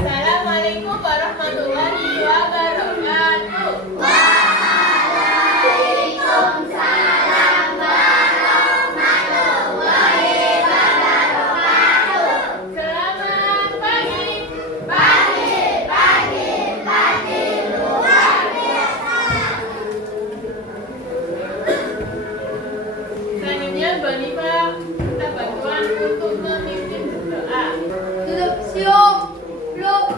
Assalamualaikum warahmatullahi wabarakatuh. Waalaikumsalam warahmatullahi wabarakatuh. Selamat pagi. Pagi luar biasa. Selanjutnya Mbak Nifa minta bantuan untuk memimpin berdoa. Tutup siap, belum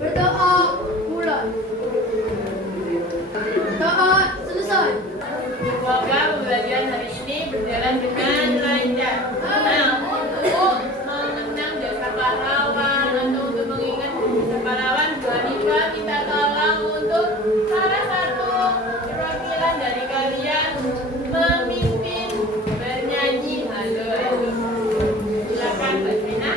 berdoa mulai. Doa selesai. Semoga pembelajaran hari ini berjalan dengan lancar. Nah, untuk mengenang jasa pahlawan atau untuk mengingat jasa pahlawan, Mbak Nifa kita tolong untuk salah satu perwakilan dari kalian memimpin bernyanyi. Halo. Silakan Mbak Trina.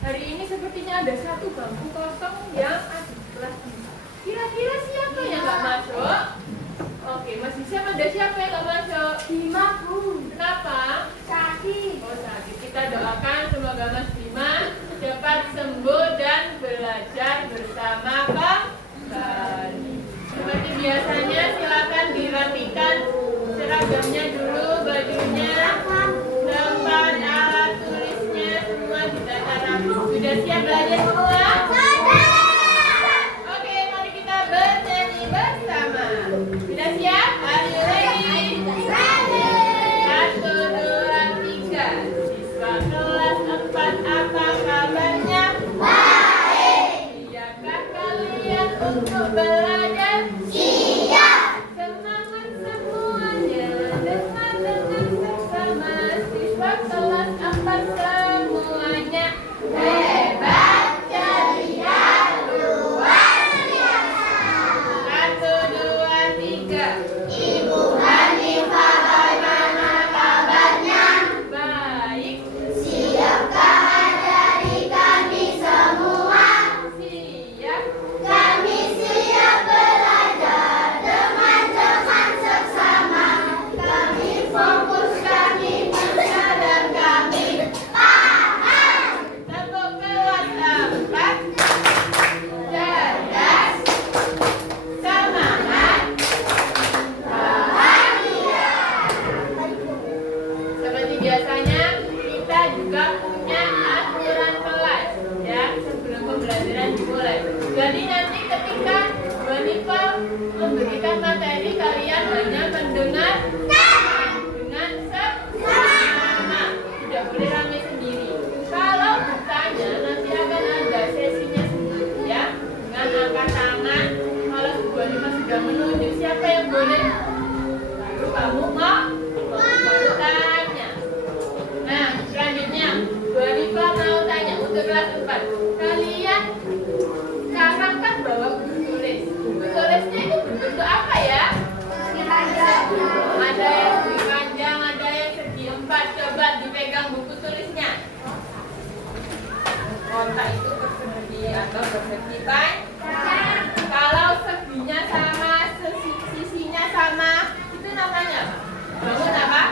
Hari ini sepertinya ada satu bangku kosong yang ada di kelas ini. Kira-kira siapa yang nggak masuk? Oke, masih siapa? Ada siapa yang nggak masuk? Bima, Bu. Kenapa? Sakit. Oh sakit. Kita doakan semoga Mas Bima cepat sembuh dan belajar bersama kembali. Seperti biasanya silakan dirapikan seragamnya dulu, bajunya, tempat alat tulisnya semua ditata rapi. Sudah siap belajar semua? Oke, mari kita bernyanyi bersama. Sudah siap? Are you ready? Satu, dua, tiga. Siswa kelas 4 apa kabarnya? Baik. Siapkah kalian untuk belajar? Siap. Semangat semuanya, dengar bersama. Siswa kelas 4 semuanya Hebat, ceria, luar biasa. Satu, dua, tiga. Ibu Hanifah, bagaimana kabarnya? Baik. Siapkah dari kami semua? Siap. Kami siap belajar dengan seksama. Kami fokus, kami bisa dan kami paham. Tepuk kelas 4. Cerdas, semangat, bahagia. Seperti biasanya kita juga punya aturan kelas ya sebelum pembelajaran dimulai. Jadi nanti ketika Bu Nifa memberikan materi kalian hanya mendengar dengan seksama, tidak boleh rame sendiri. Kalau bertanya nanti akan ada sesinya sendiri ya dengan angkat tangan. Kalau Bu Nifa sudah menunjuk siapa yang boleh, baru kamu baru tanya. Nah, selanjutnya Bu Nifa mau tanya untuk kelas 4. Kalian sekarang kan bawa buku tulis. Buku tulisnya itu berbentuk apa ya? Ada yang segi panjang, ada yang segi 4. Coba dipegang buku tulisnya. Kotak itu persegi atau persegi panjang. Kalau seginya sama, sisinya sama, itu namanya apa? Bangun apa?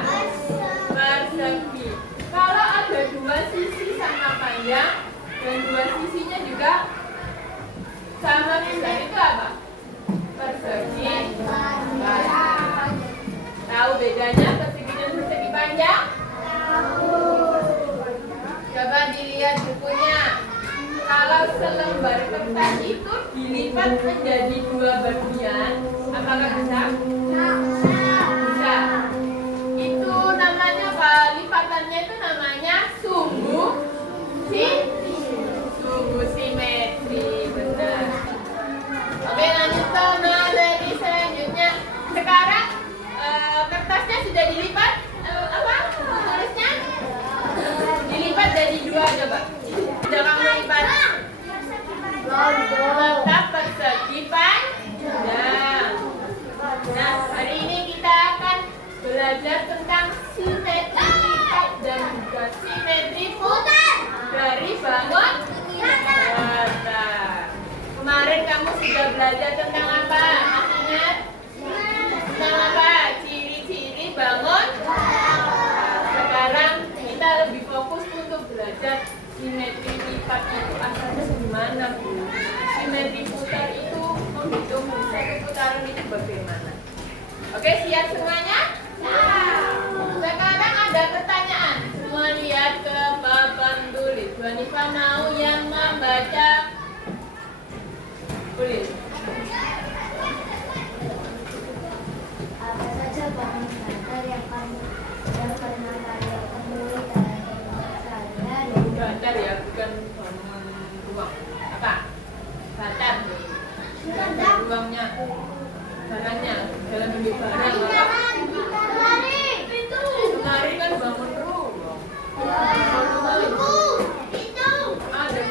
Persegi. Kalau ada dua sisi sama panjang dan dua sisinya juga sama lebar, itu apa? Persegi panjang. Tahu bedanya persegi dan persegi panjang? Coba dilihat bukunya. Kalau selembar kertas itu dilipat menjadi dua bagian, apakah bisa? belajar tentang simetri lipat dan juga simetri putar dari bangun datar. Kemarin kamu sudah belajar tentang apa? Masih ingat? Tentang apa? Ciri-ciri bangun datar. Sekarang kita lebih fokus untuk belajar simetri lipat itu asalnya gimana, Bu? Simetri putar itu menghitung satu putaran itu bagaimana? Oke, siap semuanya? Sekarang ada pertanyaan. Semua lihat ke papan tulis. Bu Hanifa mau yang membaca? Tulis. Apa saja bangun datar yang pernah kalian temui dalam rumah saya? Datar ya, bukan bangunan ruang. Apa? Datar. Ruangnya. Barangnya. Dalam bentuk barang. Kemarin kan bangun rumah. Ada volume. Ada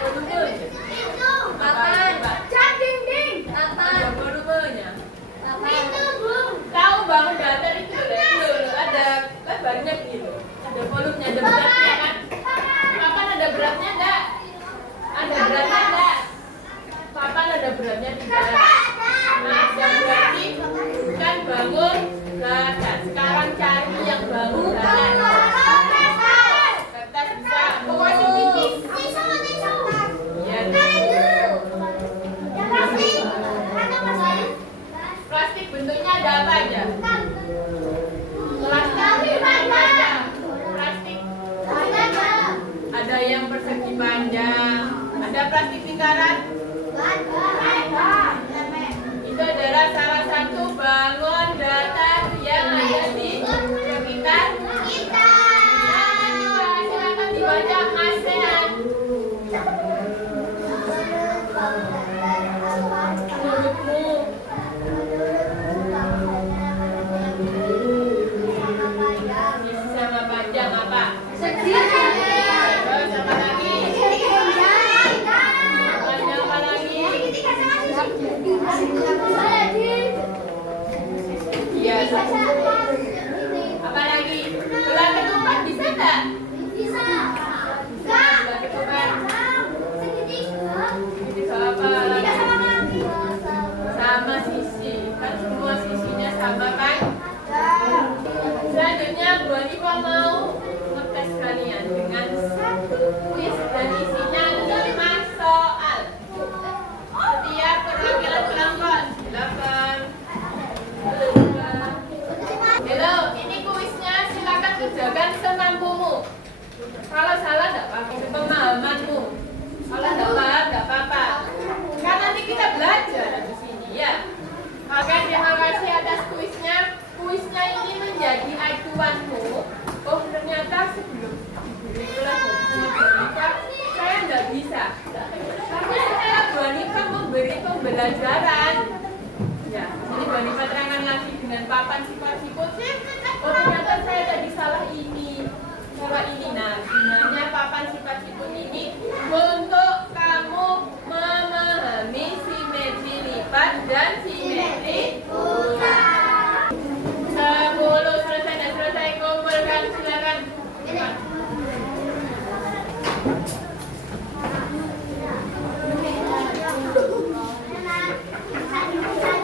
volumenya. Tahu bangun datar itu loh, ada lebarnya gitu. Ada volumenya, ada beratnya kan? Papan ada beratnya enggak? Ada beratnya enggak? Papan ada beratnya tidak? Nah, yang berarti bukan bangun datar. Sekarang cari yang bangun datar. Kertas bisa. Iya. Plastik bentuknya ada apa aja? Plastik apa aja? Plastik. Ada yang persegi panjang. Ada plastik lingkaran. Itu adalah salah satu bangun datar yang ada di sekitar kita. Silakan dibaca ASEAN. Menurutmu misi sama panjang apa? Terus apa lagi? Panjang apa lagi? Iya. Apa lagi? Belah ketupat bisa nggak? Belah ketupat. Bisa apa lagi? Sama sisi. Kan semua sisinya sama kan? Selanjutnya Bu Hanifa mau ngetes kalian dengan satu kuis dan isinya 5 soal. Setiap perwakilan kelompok silakan. Halo, ini kuisnya silakan kerjakan semampumu. Kalau salah tidak apa-apa, itu pemahamanmu. Kalau tidak paham tidak apa-apa. Kan nanti kita belajar di sini ya. Oke, terima kasih atas kuisnya. Kuisnya ini menjadi acuanmu. Oh, ternyata sebelum diberi pelajaran Bu Hanifa, saya nggak bisa. Tapi setelah Bu Hanifa memberi pembelajaran, ya, ini Bu Hanifa terangkan lagi dengan papan sifat-sifat. Oh, ternyata saya tadi salah ini. Nah, gunanya papan sifat-sifat ini untuk kamu memahami simetri lipat dan simetri putar. 10 selesai dan selesai, kumpulkan, silakan.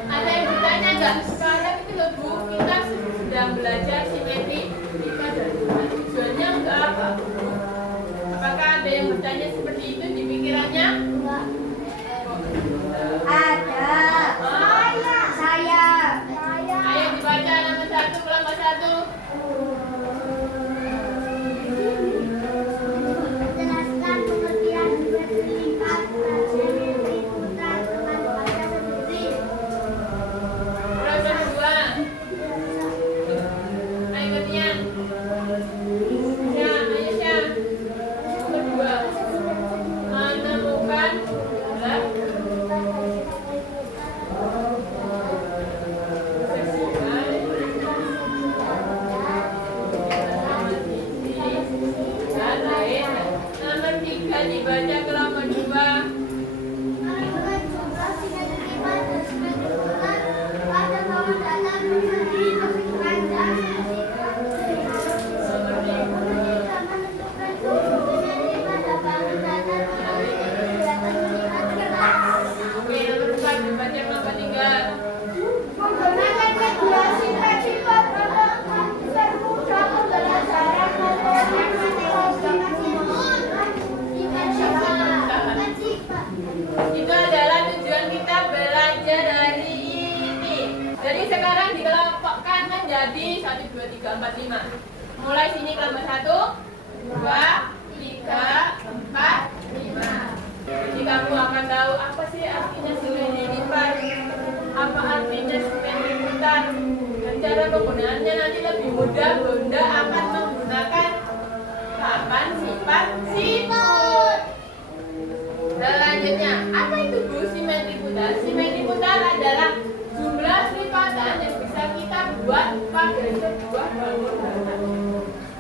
Ada yang bertanya nggak? Sekarang itu loh Bu, kita sedang belajar simetri lipat dan putar. Tujuannya untuk apa? Apakah ada yang bertanya seperti itu di pikirannya? Ada. Saya. menjadi 1, 2, 3, 4, 5. Mulai sini kelompok 1, 2, 3, 4, 5. Jadi kamu akan tahu apa sih artinya simetri lipat, apa artinya simetri putar, dan cara penggunaannya nanti lebih mudah. Bunda akan menggunakan papan sifat siput. Selanjutnya, apa itu Bu simetri putar? Simetri putar adalah jumlah lipatan yang bisa kita buat pada sebuah bangun bata.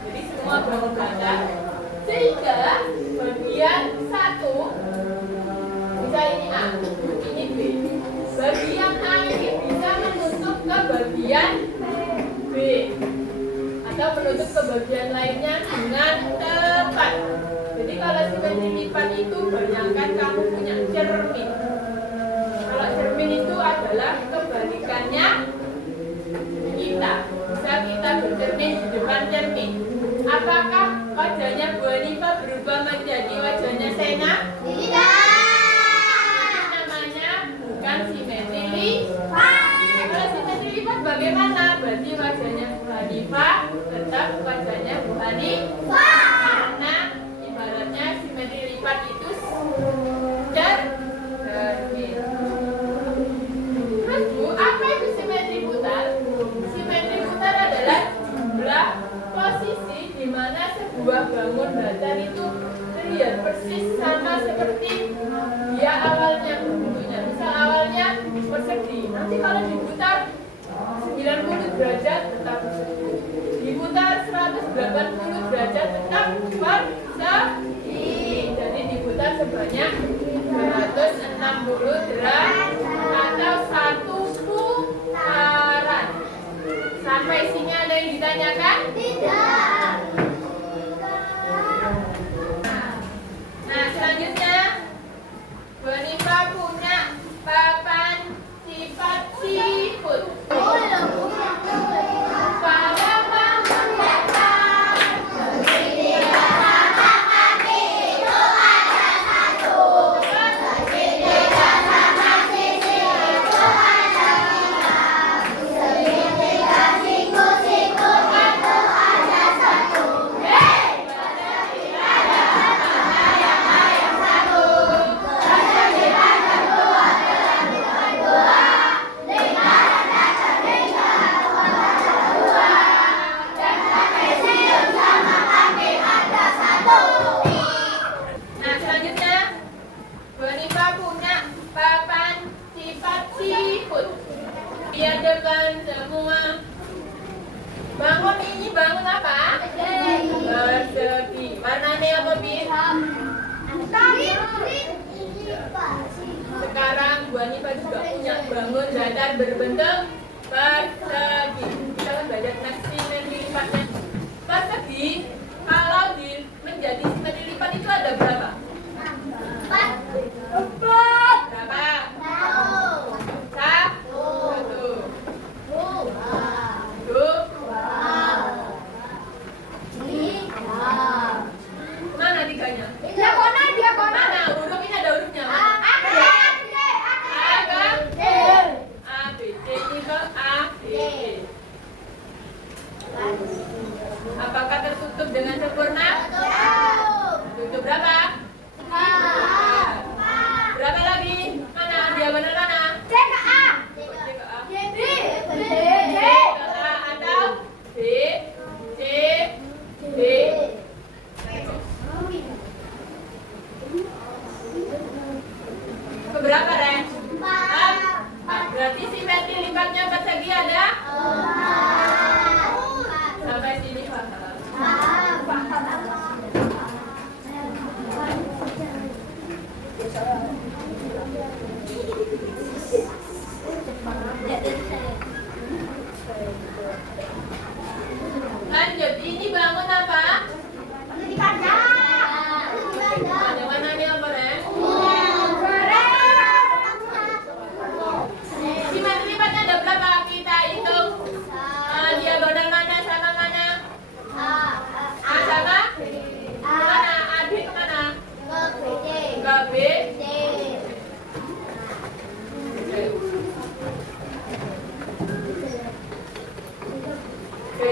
Jadi semua bangun bata, sehingga bagian 1 bisa ini A, ini B. Bagian A ini bisa menutup ke bagian B atau menutup ke bagian lainnya dengan tepat. Jadi kalau simetri lipat itu bayangkan kamu punya cermin. Kalau cermin itu adalah kebalikannya kita. Bisa kita bercermin di depan cermin. Apakah wajahnya Bu Hanifa berubah menjadi wajahnya Sena? Tidak. Namanya bukan simetri lipat. Kalau simetri lipat bagaimana? Berarti wajahnya Bu Hanifa tetap wajahnya Bu Hanifa. Karena ibaratnya simetri lipat itu cermin. Terus Bu, apa itu simetri putar? Simetri putar adalah jumlah posisi di mana sebuah bangun datar itu terlihat persis sama seperti dia awalnya bentuknya. Misal awalnya persegi, nanti kalau diputar 90 derajat tetap persegi, diputar 180 derajat tetap persegi. Jadi diputar sebanyak 260 derajat atau 1 putaran. Sampai sini ada yang ditanyakan? Tidak. Nah, selanjutnya Bu Hanifa punya papan sifat siput. Pada bangun datar berdiri bersama kaki itu ada 1. Berdiri bersama sisi itu ada 3. Segitiga siku-siku itu ada 1. Persegi ada mana yang satu. Persegi ada 2 dalam bukan 2. Lingkaran datar lingkaran ada 2. Dan trapesium sama kaki ada 1. Nah, selanjutnya Bu Hanifa punya papan sifat siput. Lihat depan semua. Bangun ini bangun apa? Persegi. Warnanya apa, Bi? Sekarang Bu Hanifa juga punya bangun datar berbentuk persegi. Kita kan belajar simetri lipatnya. Persegi kalau menjadi simetri lipat itu ada berapa? 4. Berapa? 1. 2. Mana 3-nya? Mana? Huruf ini ada hurufnya. A, B, C ini ke A, B,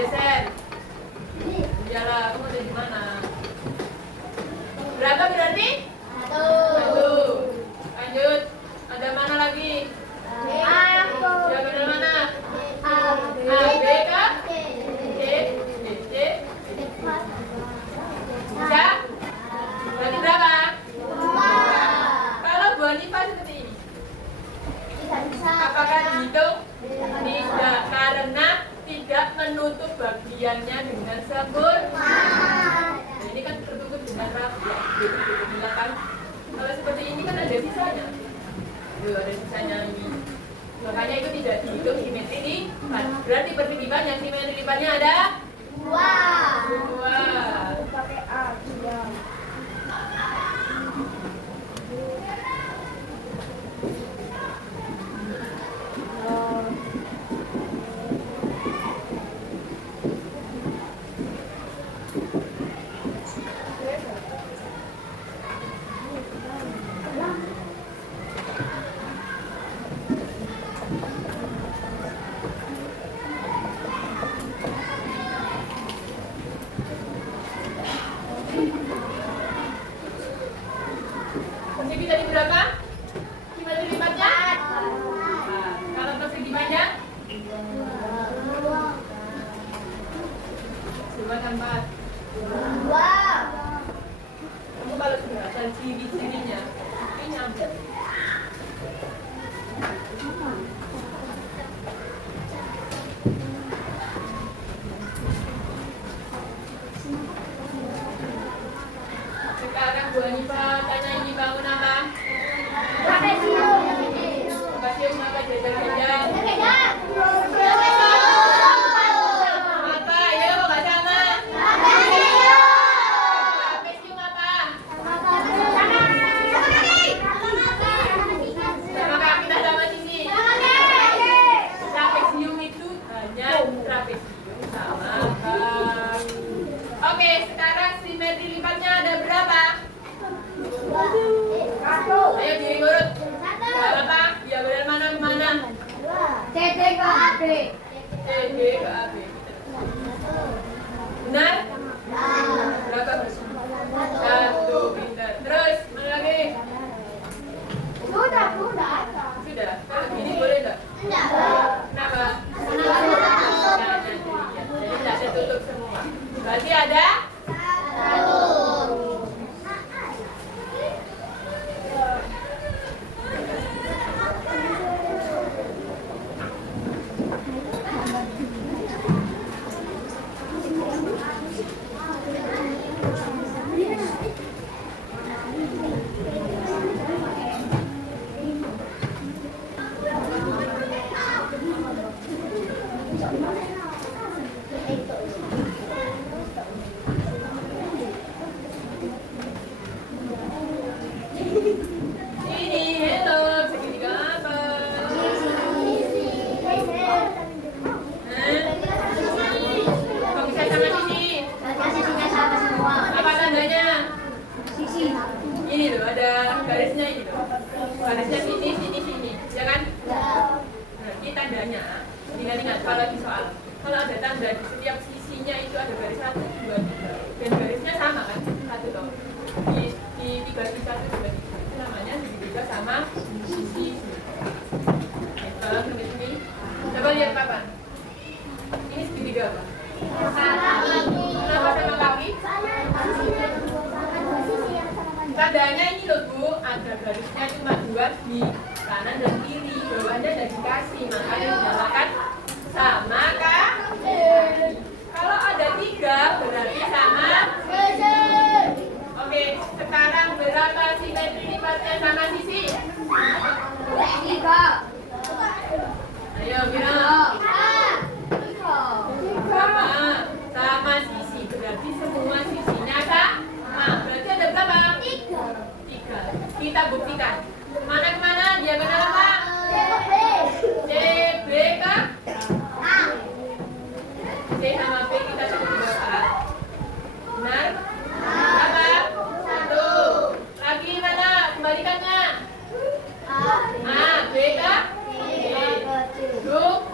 geser. Iyalah, kamu ada di mana? Berapa berarti? 1. Lanjut. Ada mana lagi? Ya benar mana? A, B kah? C, B, C. Bisa? Berarti berapa? Kalau Bu Hanifah seperti ini, apakah dihitung? Tidak, karena tidak menutup bagiannya dengan sempurna. Nah, ini kan tertutup dengan rapi. Jadi kan kalau seperti ini kan ada sisanya. Tuh, ada sisanya ini. Makanya itu tidak dihitung simetri lipat. Berarti persegi panjang simetri lipatnya ada 2. Pakai A, ya. Persegi tadi berapa? Simetri lipatnya? Kalau persegi panjang? 2 tambah. Kamu kalau sudah ciri-cirinya, ini nyambung. Sekarang Bu Hanifah tanya ini bangun apa? Trapesium apa jajan-jajan? Mata, ya kok nggak sama? Trapesium apa? Sama kaki tak sama sini. Trapesium itu hanya trapesium sama kaki. Oke, sekarang simetri lipatnya ada berapa? Ayo diri urut. Berapa? Ya benar mana ke mana? CD ke AB. C, D, ke A, B. Benar? Berapa? 1, pintar. Terus, mana lagi? Sudah. Sudah. Kalau gini boleh enggak? Kenapa? Nah, jadi tidak ada tutup semua. Berarti ada? Ini, hello. Segitiga apa? Kok bisa sama sini? Apa tandanya? Ini loh, ada garisnya ini loh. Garisnya sini, sini, sini. Ya kan? Berarti tandanya, ingat-ingat kalau di soal. Kalau ada tanda di setiap sisinya itu ada garis 1, 2, 3. Dan garisnya sama kan? 1 toh. Di 3, 1, 2, 3. Itu namanya segitiga sama sisi. Kalau sampai sini, coba lihat papan. Ini segitiga apa? Kenapa sama kaki? Tandanya ini loh Bu, ada garisnya cuma 2 di kanan dan kiri. Bawahnya ada dikasih, makanya dinamakan sama kaki. Kalau ada 3 berarti sama. Oke, sekarang berapa simetri lipatnya sama sisi? 3. Ayo bilang. Sama sisi, berarti semua sisinya sama. Berarti ada berapa? 3. Kita buktikan. Mana kemana? Diagonal apa? C, B kah? C sama B kita sebut berapa? Benar? Berapa? 1. Lagi mana? Kembalikannya. A, B kah? C. Grup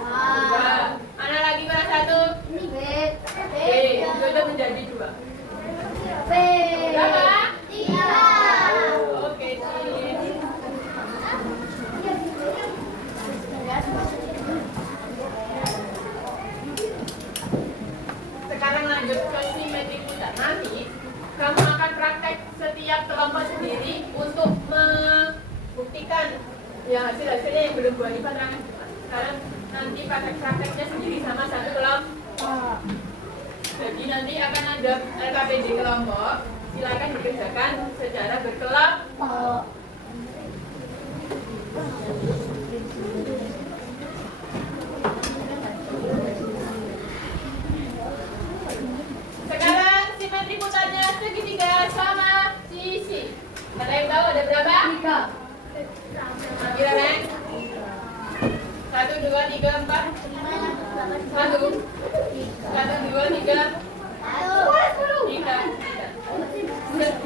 coba? B. Berapa? 3. Oke, Ci. Sekarang lanjut ke simetri putar. Nanti kamu akan praktek setiap kelompok sendiri untuk membuktikan ya hasil-hasilnya yang belum Bu Hanifah terangkan. Sekarang nanti prakteknya sendiri sama satu kelompok. Jadi nanti akan ada LKPD kelompok. Silakan dikerjakan secara berkelompok. Sekarang simetri putarnya segitiga sama sisi. Ada yang tahu ada berapa? 3. Kira Ren? 1, 2, 3, 4. 1, 2, 3. 3.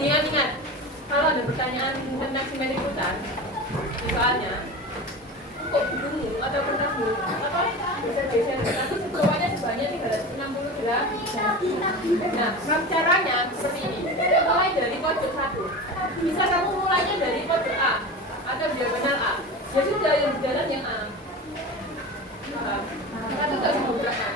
Ingat, kalau ada pertanyaan tentang simetri putar, misalnya, kok bingung atau pernah belum atau biasa-biasa, tapi pokoknya sebanyak 360 gram. Nah, caranya seperti ini. Mulai dari pojok 1. Bisa kamu mulainya dari pojok A atau diagonal A. Ya sudah, yang berjalan yang A. Satu tak mau gerakan.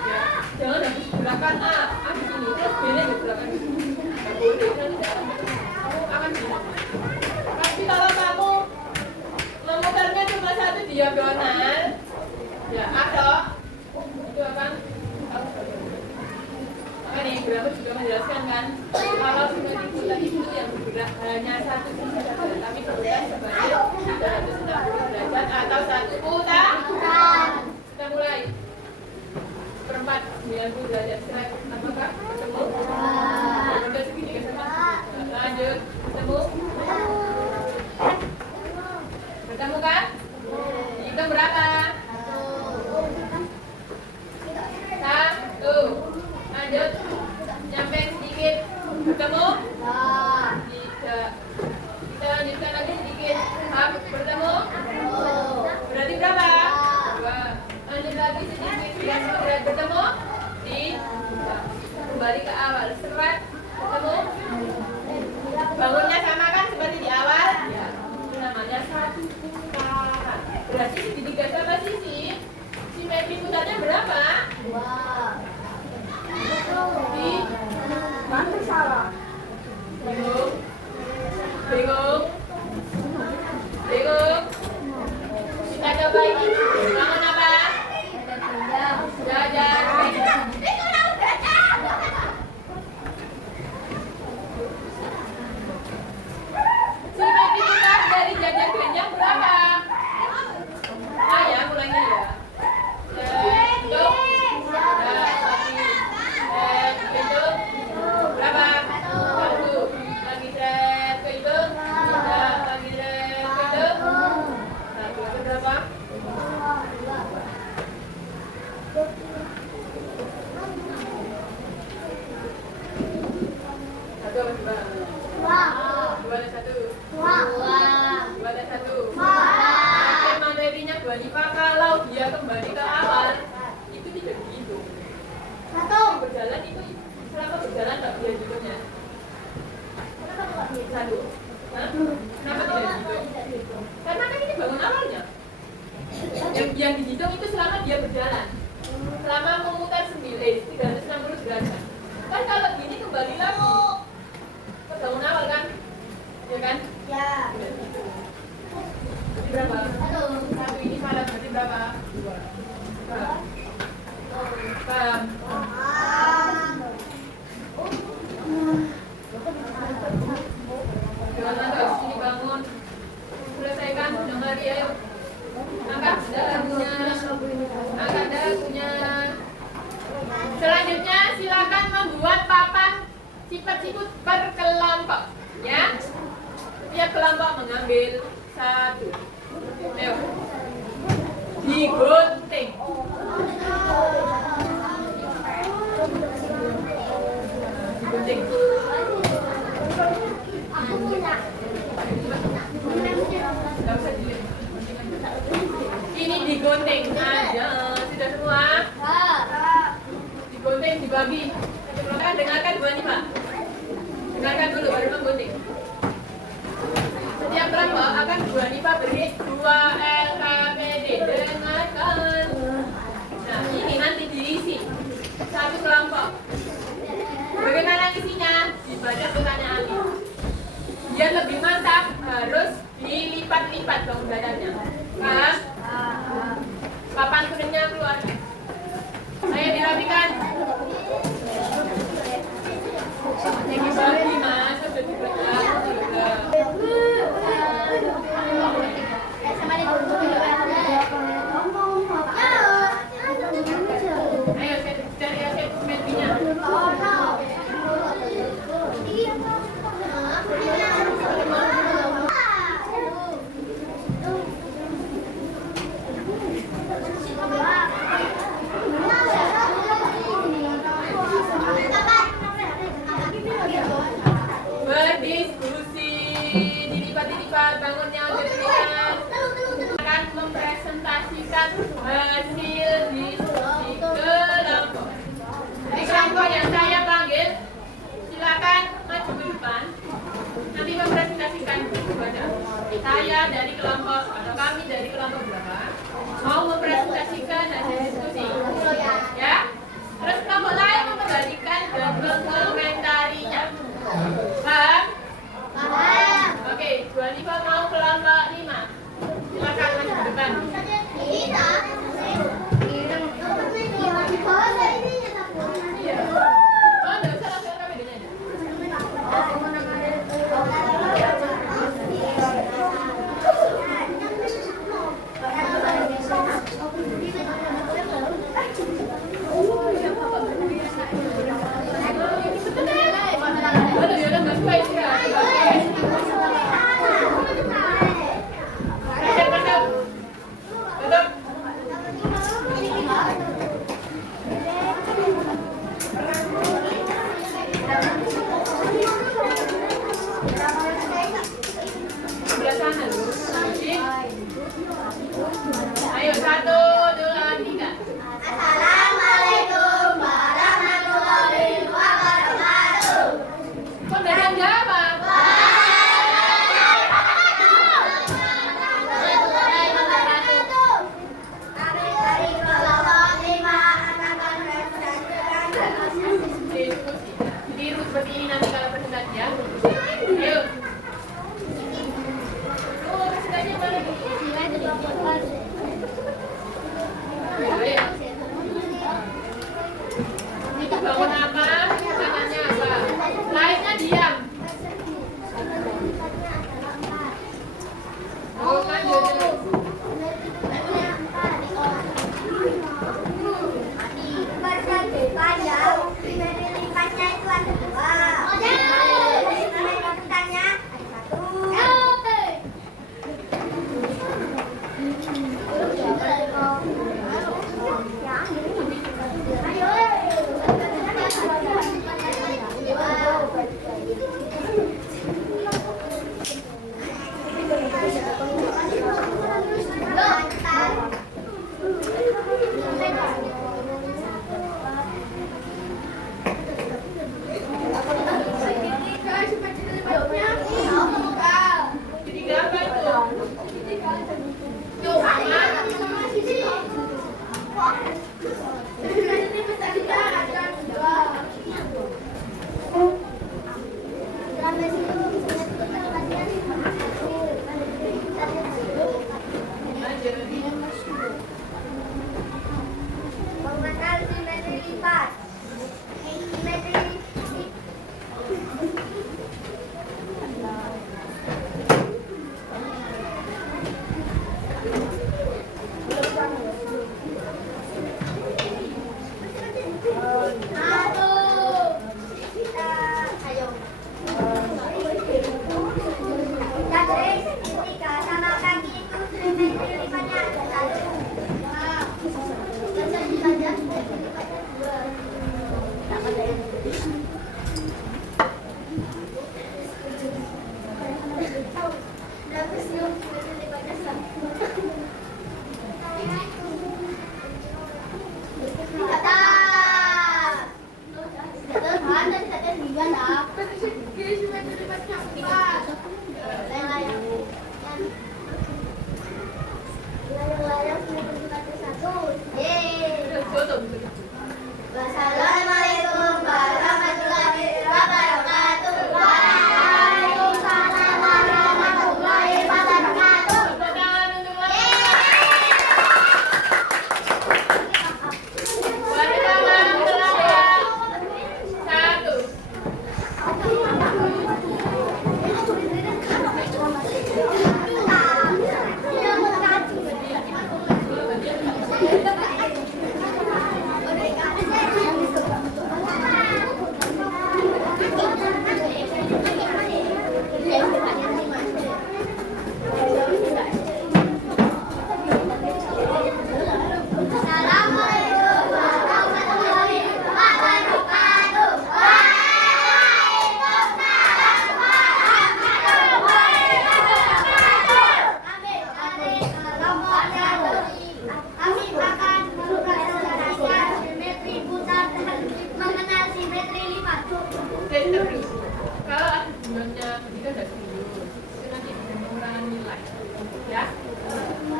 Ya, jangan habis gerakan A di sini, terus B-nya gerakan di sini. Nggak boleh, nanti kamu akan bingung. Tapi kalau kamu memutarnya cuma satu diagonal, ya atau itu akan nih Gramus juga menjelaskan kan, kalau simetri putar itu yang bergerak hanya satu sisi saja, tapi bergerak sebanyak 360 derajat atau satu putar. Kita mulai seperempat 90 derajat straight. Apakah ketemu? Udah segitiga sama. Lanjut, ketemu. Ketemu kan? Hitung berapa? 1. Lanjut, nyampe sedikit. Bertemu? 3. Kita lanjutkan lagi sedikit. Bertemu? Berarti berapa? 2. Lanjut lagi sedikit. Bertemu? 3. Kembali ke awal. Seret. Bertemu? Bangunnya sama kan seperti di awal? Ya. Itu namanya satu putaran. Berarti segitiga sama sisi. Simetri putarnya berapa? 2. Nanti salah. Bingung? Bingung? Bingung? Kita coba ini. Bangun apa? Jajan. Simetri putar dari jajan keranjang berapa? Ah ya, mulainya ya. Hitung. Berapa? 1. Lagi set kehitung. 3. Lagi set kehitung. 1. Itu berapa? Satu apa dua? Dua dan satu. Dua dan satu. Oke, materinya Bu Hanifah kalau dia kembali ke awal itu tidak begitu. Berjalan itu selama berjalan tak dia hitungnya. Satu. Hah? Kenapa tidak dihitung? Karena kan ini bangun awalnya. Yang dihitung itu selama dia berjalan. Selama memutar 360 derajat. Kan kalau gini kembali lagi ke bangun awal kan? Ya kan? Ya. Jadi berapa? 1 ini salah, berarti berapa? 2. Paham? Jangan nggak sini bangun. Selesaikan yang hari ayo. Angkat dagunya. Angkat dagunya. Selanjutnya silakan membuat papan sifat-sifat berkelompok. Ya. Setiap kelompok mengambil 1. Ayo. Digunting. Digunting. Aku punya. Gak usah dilihat. Ini digunting aja. Sudah semua? Digunting, dibagi. Kan dengan Dengarkan Bu Hanifah. Dengarkan dulu baru menggunting. Setiap kelompok akan Bu Hanifah beri 2 LKPD. Dengarkan. Nah, ini nanti diisi satu kelompok. Bagaimana isinya? Dibaca pertanyaannya. Biar lebih mantap, harus dilipat-lipat dong badannya. Paham? Papan kuningnya keluar. Ayo dirapikan. Yang dibagi mas, sudah dibelah juga. Ayo cari dokumennya. Berdiskusi, dilipat-lipat, bangunnya demikian. Akan mempresentasikan hasil diskusi kelompok. Jadi kelompok yang saya panggil, silakan maju ke depan. Nanti mempresentasikan kepada saya dari kelompok atau kami dari kelompok berapa mau mempresentasikan hasil diskusi. Ya. Terus kelompok lain mengembalikan dan mengomentarinya. Paham? Paham. Oke, Bu Hanifah mau kelompok 5. Silakan maju ke depan. Iya. Oh, enggak usah langsung kami dengar. Aduh, ya udah enggak baik ya. Tutup. Sebelah sana dulu. Ayo 1, 2, 3. Assalamualaikum warahmatullahi wabarakatuh. Kok nggak ada yang jawab? Kami dari kelompok 5 akan mempresentasikan Diskusi. Tiru seperti ini nanti kalau presentasi ya. Ayo. Oh, presentasinya apa lagi? Ayo. Itu bangun apa? Pertanyaannya apa? Lainnya diam. Oh, lanjut terus. Lipatnya itu ada 2. Maksudnya ada 1. Wassalamualaikum warahmatullahi wabarakatuh. Waalaikumsalam warahmatullahi wabarakatuh. Tepuk tangan untuk lagi. Beri tangan untuk lagi. Satu. Assalamualaikum warahmatullahi wabarakatuh. Waalaikumsalam warahmatullahi wabarakatuh. Kami akan mempresentasikan simetri putar dan mengenal simetri lipat. Terus, kalau ada bulannya ketiga dan 10, itu nanti bisa mengurangi nilai, ya.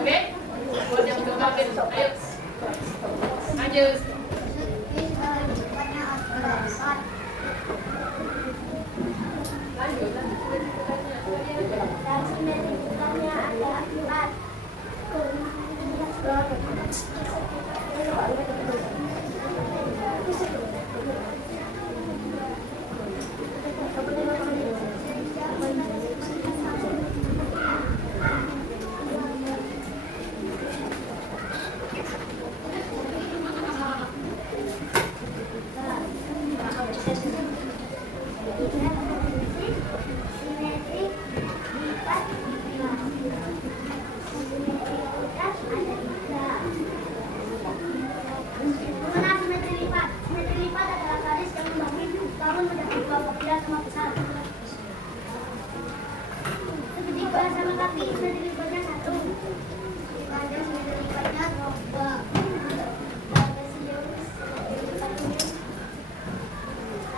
Oke? Buat yang udah makin, ayo. Lanjut. Lanjut. Dan simetri putarnya ada 4. Simetri lipat 5. Mengenal simetri lipat. Simetri lipat adalah garis yang membagi bangun menjadi dua kecil sama besar. Seperti bola sama kaki, simetri lipatnya 1. Panjang simetri lipatnya 2. Trapesius simetri lipatnya 1.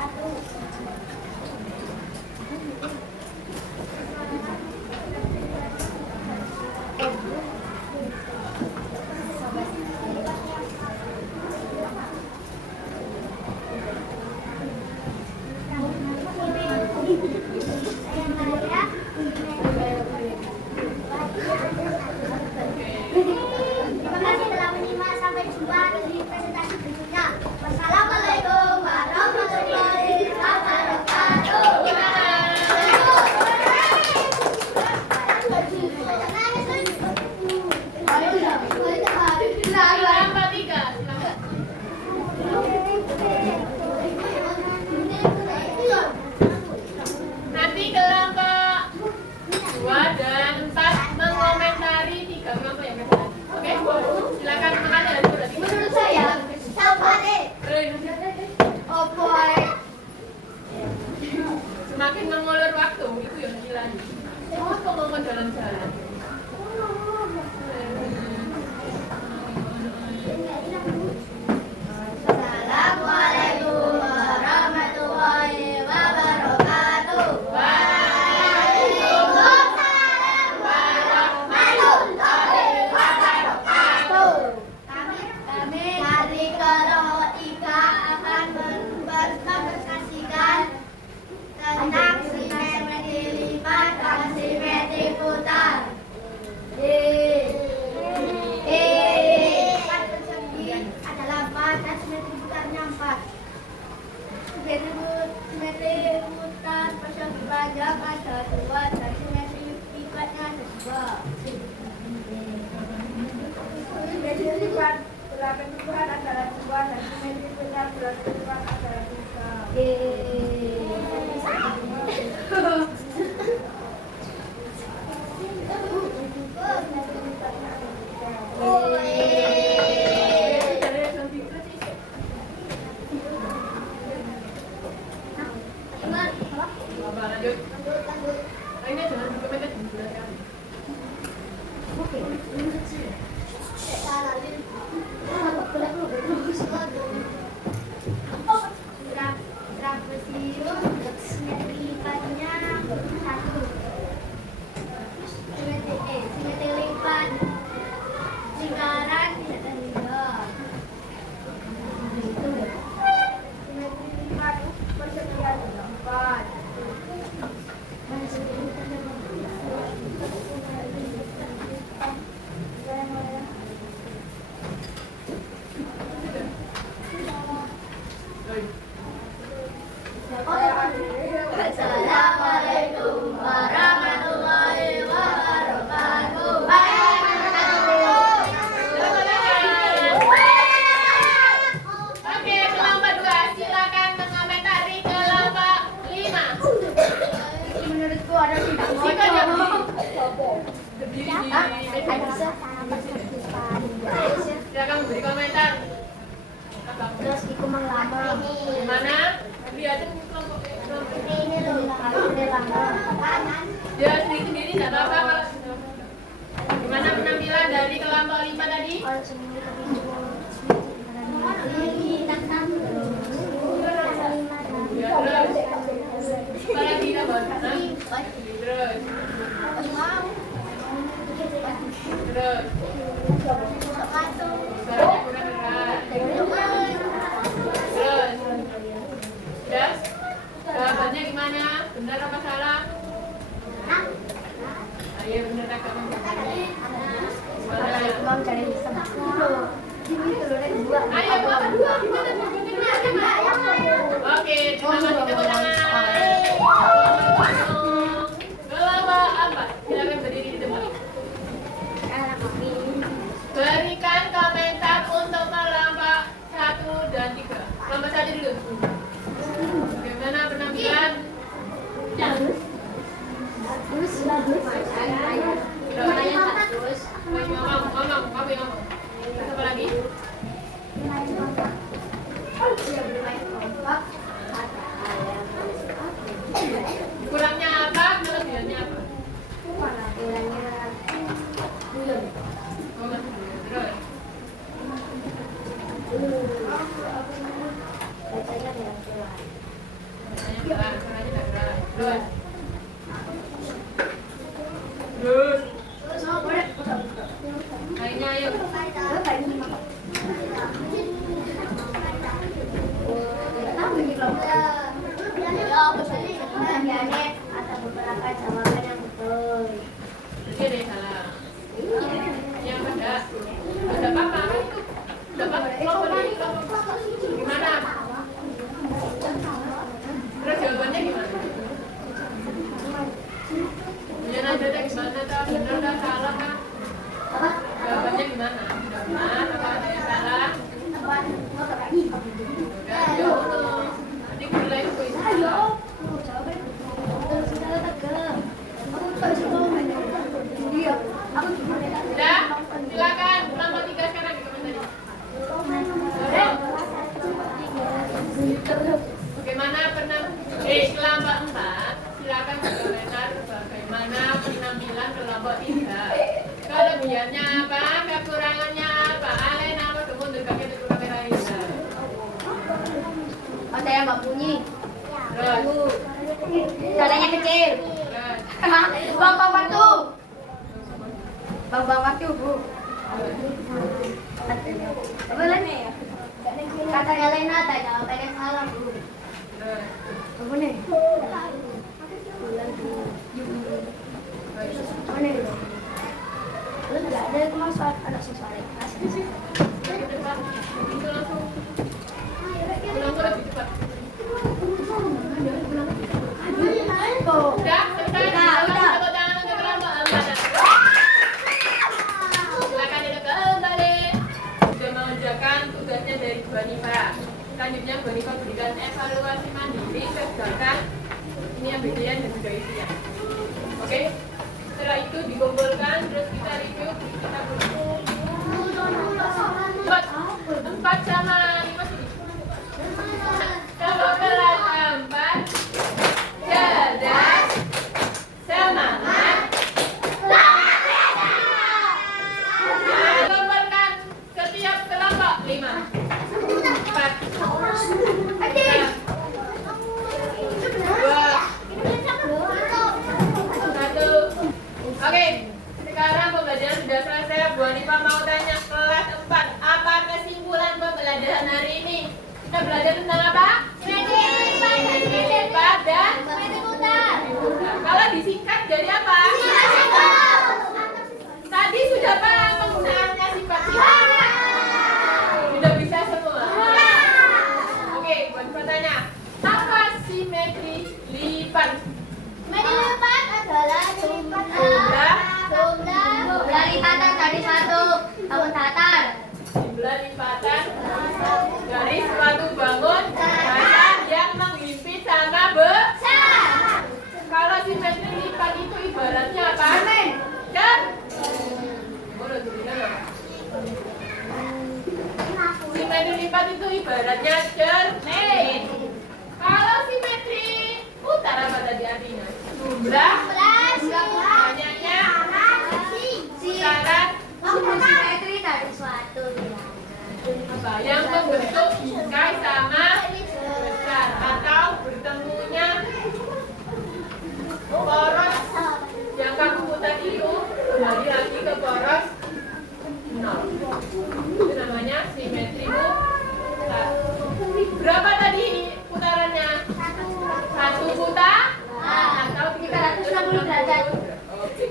Terima kasih telah menyimak. Sampai jumpa di presentasi berikutnya. Wassalamualaikum warahmatullahi wabarakatuh. Kelompok 3, silakan. Nanti kelompok 2 dan 4 mengomentari 3 kelompok yang ada. Oke? Silakan makan ya. Menurut saya, Sapane. Semakin mengulur waktu, itu yang hilang. Oh, kok mau jalan-jalan? Assalamualaikum warahmatullahi wabarakatuh. Waalaikumsalam warahmatullahi wabarakatuh. Kami dari kelompok 3 akan mempresentasikan tentang simetri lipat dan simetri putar. Lipat persegi adalah 4 dan simetri putarnya 4. Simetri putar persegi panjang ada 2 dan simetri lipatnya ada 2. Simetri lipat berlaku putar adalah 2 dan simetri putar berlaku putar adalah 3. Lanjut. Ini jangan dikomentar di bulan kami. Trapesius simetri lipatnya 1. Simetri lipat lingkaran tidak ada 2. Silakan memberi komentar. Terus ikut mengelama. Gimana? Lihatin kelompok Ini loh, ini lama. dia sendiri tidak apa-apa kalau gimana penampilan dari kelompok 5 tadi? Kalau semua tapi cuma Ya, terus apalagi kita buat terus suaranya kurang keras terus jawabannya gimana? Benar apa salah? Ayo benar agak Mam cari sama ayo apa dua gimana oke terima kasih tepuk tangan kelompok 4 silakan berdiri di depan berikan komentar untuk kelompok 1 dan 3 kelompok 1 dulu bagaimana penampilan ngomong apa lagi kurangnya apa kelebihannya apa terus lainnya ayo ada beberapa jawaban yang betul. Oke deh salah yang ada apa-apa itu dapat kelompok gimana terus jawabannya gimana ya nanti gimana tak benar tak salah kan jawabannya gimana benar apa ada yang salah enggak jauh nanti mulai kuis udah silakan kelompok 3 sekarang dikomentari bagaimana kelompok 4 silakan berkomentar bagaimana penampilan kelompok 3 kelebihannya apa kekurangannya apa alain apa kemundur kaki itu kamera ini Ada yang nggak bunyi. terus Caranya kecil. Bang waktu. Bang waktu bu. Apa lagi? Kata Elena ada jawabannya salah bu. Apa nih? Apa nih? Lu nggak ada masalah ada sesuatu. itu langsung pulang lebih cepat udah selesai tepuk tangan untuk kelompok 4 silakan duduk kembali sudah mengerjakan tugasnya dari Bu Hanifa selanjutnya Bu Hanifa berikan evaluasi mandiri berdasarkan ini yang bagian dan juga isinya oke setelah itu dikumpulkan terus kita review kita empat sama 5 sini kalau kelas 4 cerdas semangat kumpulkan setiap kelompok 5 4 Oke, sekarang pembelajaran sudah selesai. Bu Hanifa mau tanya kelas 4, apa kesimpulan pembelajaran hari ini? Kita belajar tentang apa? Simetri lipat dan kalau disingkat jadi apa? Tadi sudah paham penggunaannya sifat-sifat. Sudah bisa semua. Oke, Bu Hanifa tanya, apa simetri lipat? Melipat adalah jumlah lipatan dari satu bangun datar. Jumlah lipatan dari suatu bangun datar yang menghimpit sama besar. Kalau simetri lipat itu ibaratnya apa? Kan? ibaratnya cermin. Kalau simetri putar apa tadi artinya? Jumlah, banyaknya, putaran Simetri dari suatu apa yang membentuk bingkai sama besar atau bertemunya poros yang kamu putar itu kembali lagi ke poros 0. Itu namanya simetri putar. Berapa tadi putarannya? Satu putaran atau 360 derajat. Oke,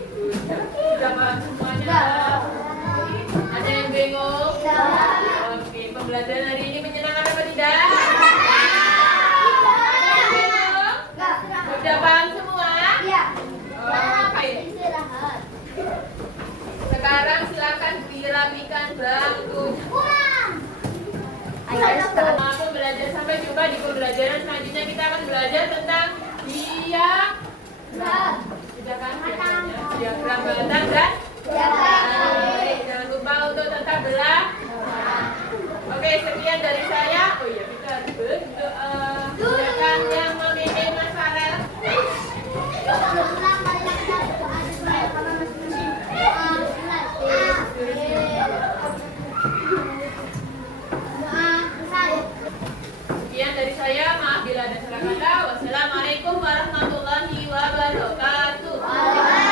sudah paham semuanya? Ada yang bingung? Oke, pembelajaran hari ini menyenangkan apa tidak? Ada yang bingung? Sudah paham semua? Oke. Sekarang silakan dirapikan bangkunya. Selamat belajar, sampai jumpa di pembelajaran selanjutnya. Kita akan belajar tentang diagram. Sudah kan? Diagram batan dan jangan lupa untuk tetap belajar. Oke, sekian dari saya. Oh iya, kita harus berdoa. Silakan yang memilih Mas Farel. Sekian dari saya. Maaf bila ada salah kata. Wassalamualaikum warahmatullahi wabarakatuh.